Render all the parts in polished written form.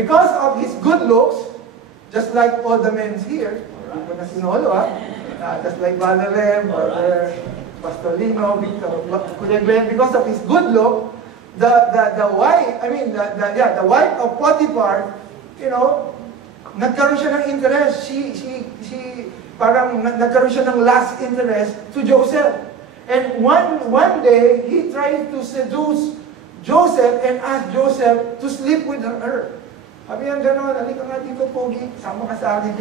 Because of his good looks, just like all the men here, just like Brother Lem, Brother Pastorino, Kuya Glenn, because of his good look, the wife of Potiphar, nagkaroon siya ng interest. Parang nagkaroon siya ng last interest to Joseph. And one day, he tried to seduce Joseph and asked Joseph to sleep with her. Sabi niya gano'n, halika nga dito, pogi, sama ka sa akin.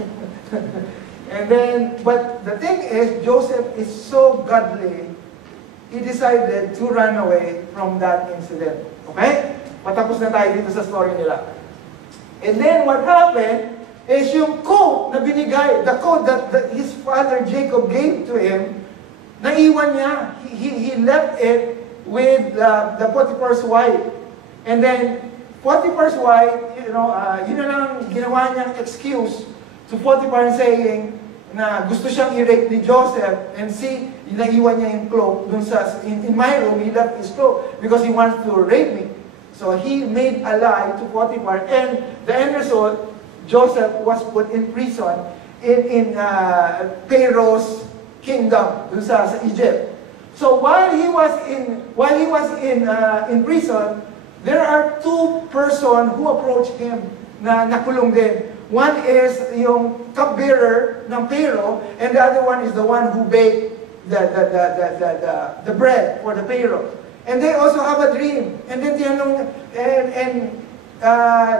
And then, but the thing is, Joseph is so godly, he decided to run away from that incident. Okay? Patapos na tayo dito sa story nila. And then, what happened is yung coat na binigay, the coat that his father Jacob gave to him, naiwan niya. He left it with the Potiphar's wife. And then, Potiphar's wife, yun na lang ginawa niyang excuse to Potiphar saying na gusto siyang i-rape ni Joseph, and naiwan niya yung cloak dun in my room, he left his cloak because he wants to rape me. So he made a lie to Potiphar, and the end result, Joseph was put in prison in Pharaoh's kingdom dun sa Egypt. So while he was in prison, there are two persons who approached him na nakulong din. One is yung cupbearer ng Pharaoh, and the other one is the one who baked the bread for the Pharaoh. And they also have a dream. And then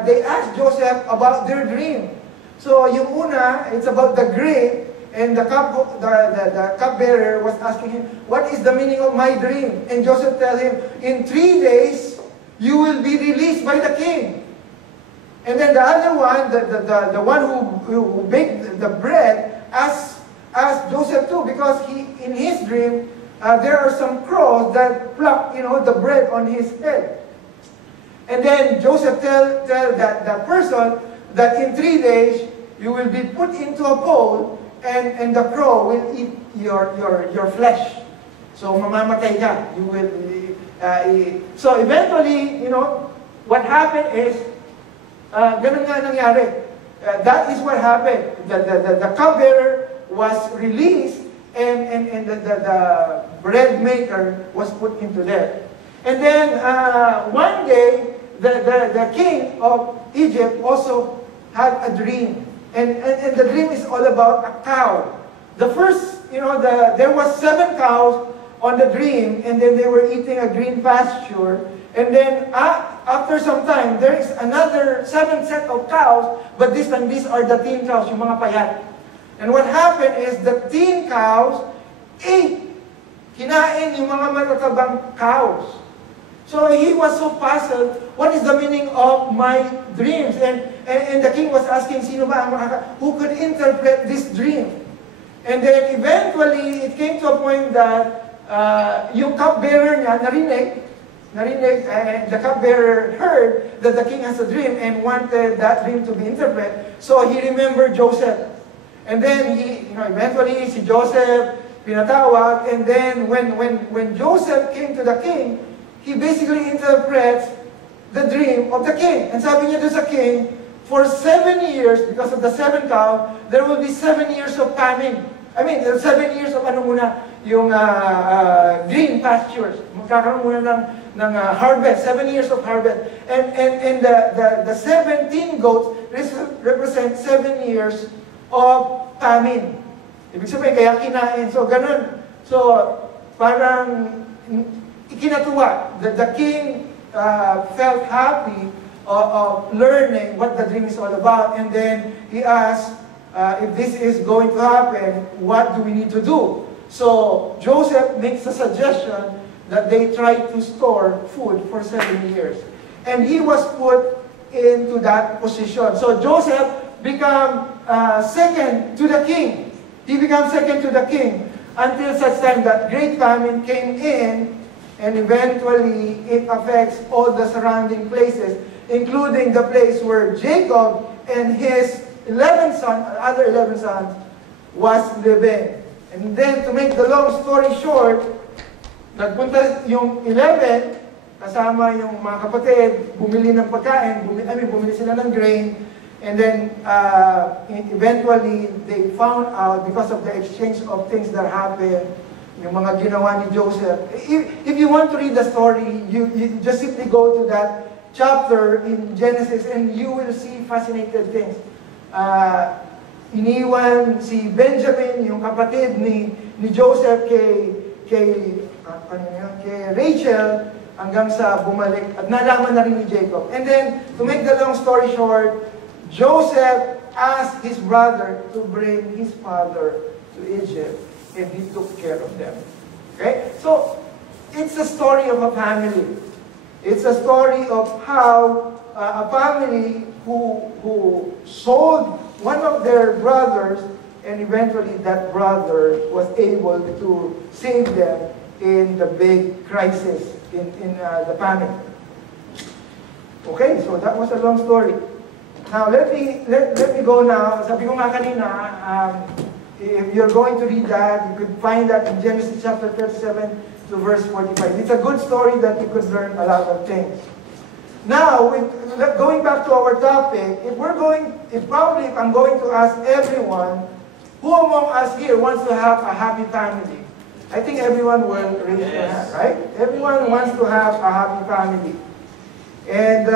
they asked Joseph about their dream. So yung una, it's about the grape, and the cupbearer was asking him, "What is the meaning of my dream?" And Joseph tells him, "In 3 days, you will be released by the king." And then the other one, the one who baked the bread, asked Joseph too, because in his dream, there are some crows that pluck, the bread on his head. And then Joseph tell that person that in 3 days, you will be put into a bowl, and the crow will eat your flesh. So mamamatay ka. You will. So eventually, what happened is, ganun nga nangyari. That is what happened. The cupbearer was released, and the bread maker was put into death. And then one day, the king of Egypt also had a dream, and the dream is all about a cow. The first, there was 7 cows on the dream, and then they were eating a green pasture. And then after some time, there is another 7 set of cows, but this time these are the teen cows, yung mga payat. And what happened is the teen cows kinain yung mga matatabang cows. So he was so puzzled, what is the meaning of my dreams? And the king was asking, sino ba ang who could interpret this dream? And then eventually, it came to a point that yung cupbearer niya narinig, and the cupbearer heard that the king has a dream and wanted that dream to be interpreted. So he remembered Joseph. And then eventually si Joseph pinatawag, and then when Joseph came to the king, he basically interprets the dream of the king. And sabi niya doon sa king, for 7 years, because of the 7 cows, there will be 7 years of famine. 7 years of yung green pastures. Magkakaroon muna ng harvest, 7 years of harvest. And the 17 goats represent 7 years of famine. Ibig sabihin, kaya kinain. So, ganun. So, parang ikinatuwa. The king felt happy of learning what the dream is all about. And then, he asked, if this is going to happen, what do we need to do? So, Joseph makes a suggestion that they try to store food for 7 years. And he was put into that position. So, Joseph became second to the king. He became second to the king until such time that great famine came in, and eventually it affects all the surrounding places, including the place where Jacob and his other 11 sons was living. And then, to make the long story short, nagpunta yung 11 kasama yung mga kapatid, bumili ng pagkain, bumili sila ng grain, and then eventually they found out because of the exchange of things that happened, yung mga ginawa ni Joseph. If you want to read the story, you just simply go to that chapter in Genesis and you will see fascinating things. Iniwan si Benjamin, yung kapatid ni Joseph kay Rachel, hanggang sa bumalik at nalaman na rin ni Jacob. And then, to make the long story short, Joseph asked his brother to bring his father to Egypt, and he took care of them. Okay? So, it's a story of a family. It's a story of how a family who sold one of their brothers, and eventually that brother was able to save them in the big crisis in the famine. Okay, so that was a long story. Now let me go now. Sabi ko nga kanina, if you're going to read that, you could find that in Genesis chapter 37 to verse 45. It's a good story that you could learn a lot of things. Now, going back to our topic, if I'm going to ask everyone, who among us here wants to have a happy family? I think everyone will raise their hand, right? Everyone wants to have a happy family. And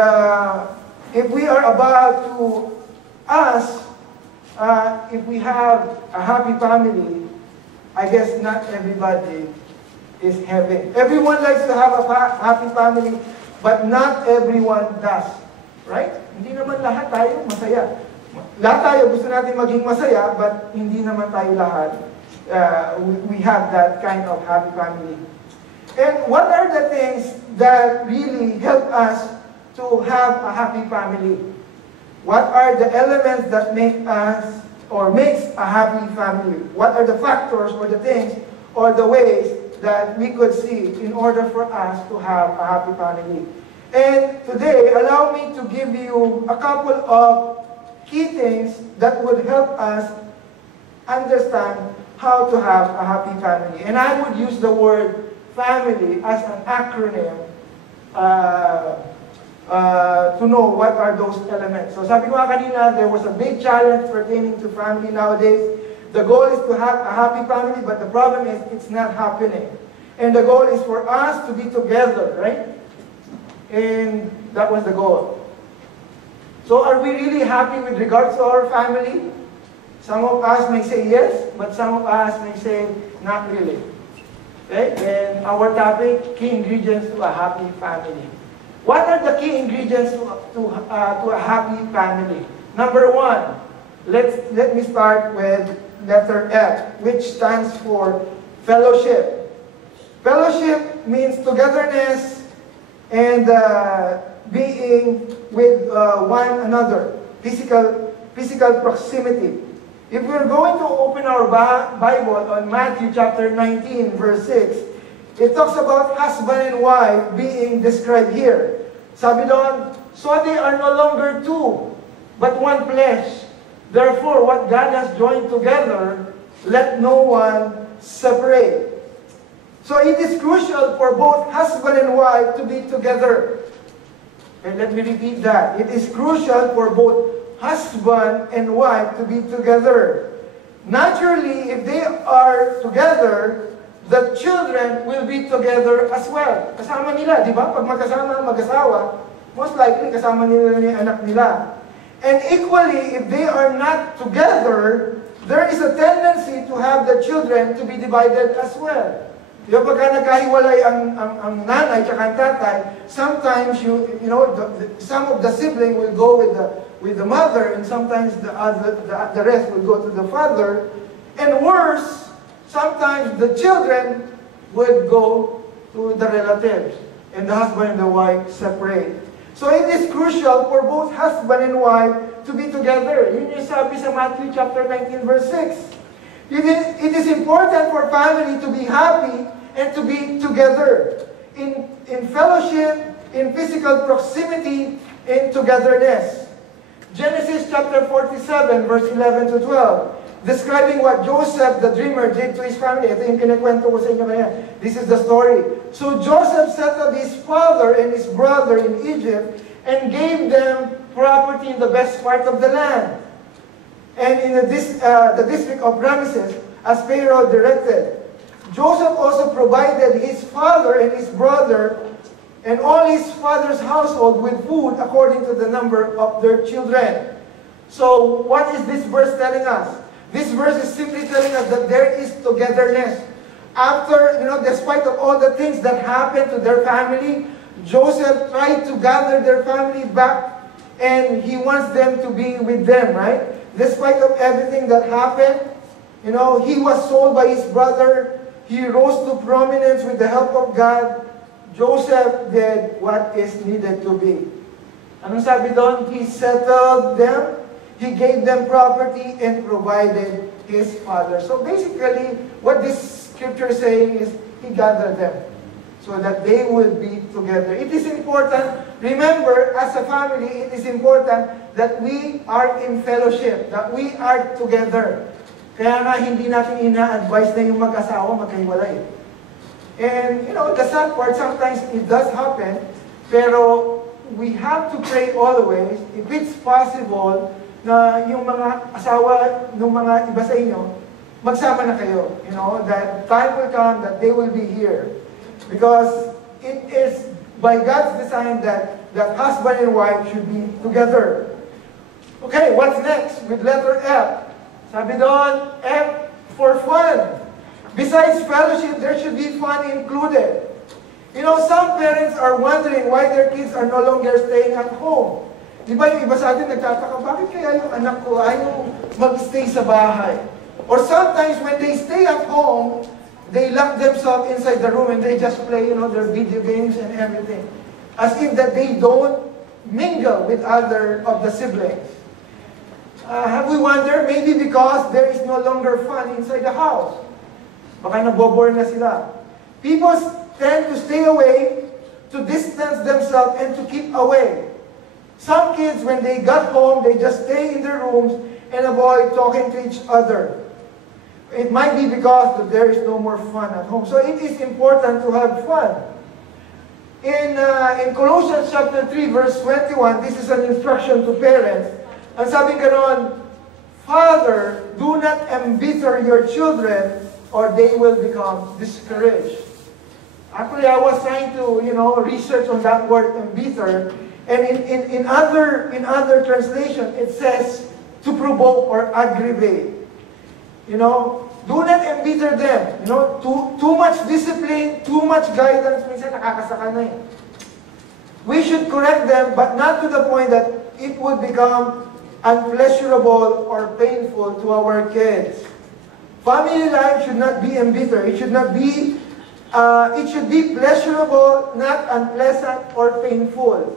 if we are about to ask if we have a happy family, I guess not everybody is having. Everyone likes to have a happy family, but not everyone does. Right? Hindi naman lahat tayo masaya. Lahat tayo gusto natin maging masaya, but hindi naman tayo lahat. We have that kind of happy family. And what are the things that really help us to have a happy family? What are the elements that make us or makes a happy family? What are the factors or the things or the ways that we could see in order for us to have a happy family? And today, allow me to give you a couple of key things that would help us understand how to have a happy family. And I would use the word family as an acronym to know what are those elements. So sabi ko nga kanina, there was a big challenge pertaining to family nowadays. The goal is to have a happy family, but the problem is it's not happening. And the goal is for us to be together, right? And that was the goal. So are we really happy with regards to our family? Some of us may say yes, but some of us may say not really. Okay? And our topic, key ingredients to a happy family. What are the key ingredients to a happy family? Number one, let me start with letter F, which stands for fellowship. Fellowship means togetherness and being with one another, physical proximity. If we're going to open our Bible on Matthew chapter 19, verse 6, it talks about husband and wife being described here. Sabi doon, so they are no longer two, but one flesh. Therefore, what God has joined together, let no one separate. So it is crucial for both husband and wife to be together. And let me repeat that. It is crucial for both husband and wife to be together. Naturally, if they are together, the children will be together as well. Kasama nila, di ba? Pag magkasama ang mag-asawa, most likely kasama nila yung anak nila. And equally, if they are not together, there is a tendency to have the children to be divided as well. Di ba, pagka nagkahiwalay ang nanay at ang tatay, sometimes some of the sibling will go with the mother, and sometimes the rest will go to the father. And worse, sometimes the children would go to the relatives, and the husband and the wife separate. So it is crucial for both husband and wife to be together. Yun yung sabi sa Matthew chapter 19, verse 6. It is important for family to be happy and to be together in fellowship, in physical proximity, in togetherness. Genesis chapter 47, verse 11 to 12. describing what Joseph, the dreamer, did to his family. Ito yung kinikwento ko sa inyo kanina. This is the story. So Joseph settled his father and his brother in Egypt and gave them property in the best part of the land, and in the district of Ramesses, as Pharaoh directed. Joseph also provided his father and his brother and all his father's household with food according to the number of their children. So what is this verse telling us? This verse is simply telling us that there is togetherness. After, despite of all the things that happened to their family, Joseph tried to gather their family back, and he wants them to be with them, right? Despite of everything that happened, he was sold by his brother. He rose to prominence with the help of God. Joseph did what is needed to be. Anong sabi doon? He settled them, he gave them property, and provided his father. So basically, what this scripture is saying is, he gathered them so that they will be together. It is important, remember, as a family, it is important that we are in fellowship, that we are together. Kaya nga hindi natin ina-advise na yung mag-asawa magkahiwalay. And, the sad part, sometimes it does happen, pero we have to pray always, if it's possible, na yung mga asawa ng mga iba sa inyo, magsama na kayo. That time will come that they will be here. Because it is by God's design that husband and wife should be together. Okay, what's next? With letter F. Sabi doon, F for fun. Besides fellowship, there should be fun included. Some parents are wondering why their kids are no longer staying at home. Di ba yung iba sa atin nagtataka, bakit kaya yung anak ko ayaw mag-stay sa bahay? Or sometimes when they stay at home, they lock themselves inside the room and they just play, their video games and everything. As if that they don't mingle with other of the siblings. Have we wondered? Maybe because there is no longer fun inside the house. Baka nabobore na sila. People tend to stay away, to distance themselves, and to keep away. Some kids, when they got home, they just stay in their rooms and avoid talking to each other. It might be because that there is no more fun at home. So it is important to have fun. In Colossians chapter 3, verse 21, this is an instruction to parents. Ang sabing ganon, Father, do not embitter your children or they will become discouraged. Actually, I was trying to, research on that word embitter. And in other translation, it says to provoke or aggravate. Do not embitter them. Too much discipline, too much guidance, minsan nakakasaka na eh. We should correct them, but not to the point that it would become unpleasurable or painful to our kids. Family life should not be embittered. It should be pleasurable, not unpleasant or painful.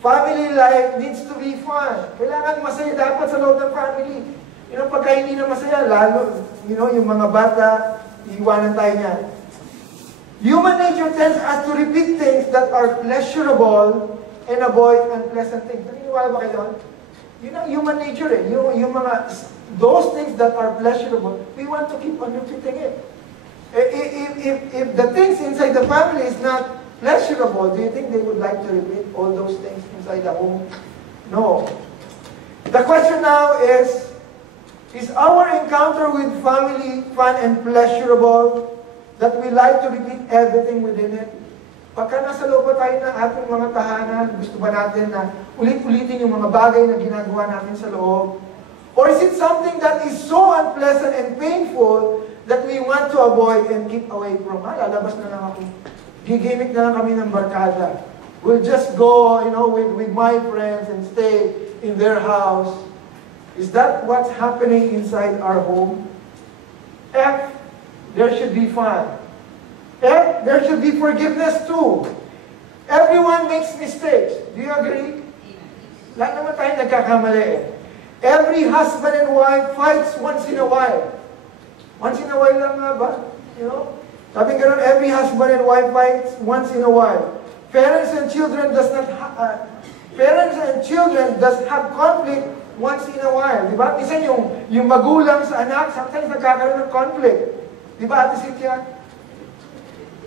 Family life needs to be fun. Kailangan masaya dapat sa loob ng family. Pagka hindi na masaya, lalo, yung mga bata, iiwanan tayo niyan. Human nature tends us to repeat things that are pleasurable and avoid unpleasant things. Naniniwala ba kayo doon? Yun ang human nature eh. Those things that are pleasurable, we want to keep on repeating it. If the things inside the family is not pleasurable, do you think they would like to repeat all those things inside the home? No. The question now is our encounter with family fun and pleasurable that we like to repeat everything within it? Pagka nasa loob pa tayo ng ating mga tahanan, gusto ba natin na ulit-ulitin yung mga bagay na ginagawa natin sa loob? Or is it something that is so unpleasant and painful that we want to avoid and keep away from? Lalabas na lang ako. Gigimik na lang kami ng barkada. We'll just go, with my friends and stay in their house. Is that what's happening inside our home? F, there should be fun. F, there should be forgiveness too. Everyone makes mistakes. Do you agree? Lahat naman tayo nagkakamali eh. Every husband and wife fights once in a while. Once in a while lang nga ba? Sabi nga every husband and wife fights once in a while. Parents and children does have conflict once in a while. Di ba? Minsan yung magulang sa anak, sometimes nagkakaroon ng conflict. Di ba, Ate Cynthia?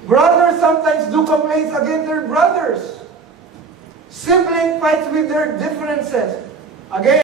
Brothers sometimes do complaints against their brothers. Sibling fights with their differences. Again,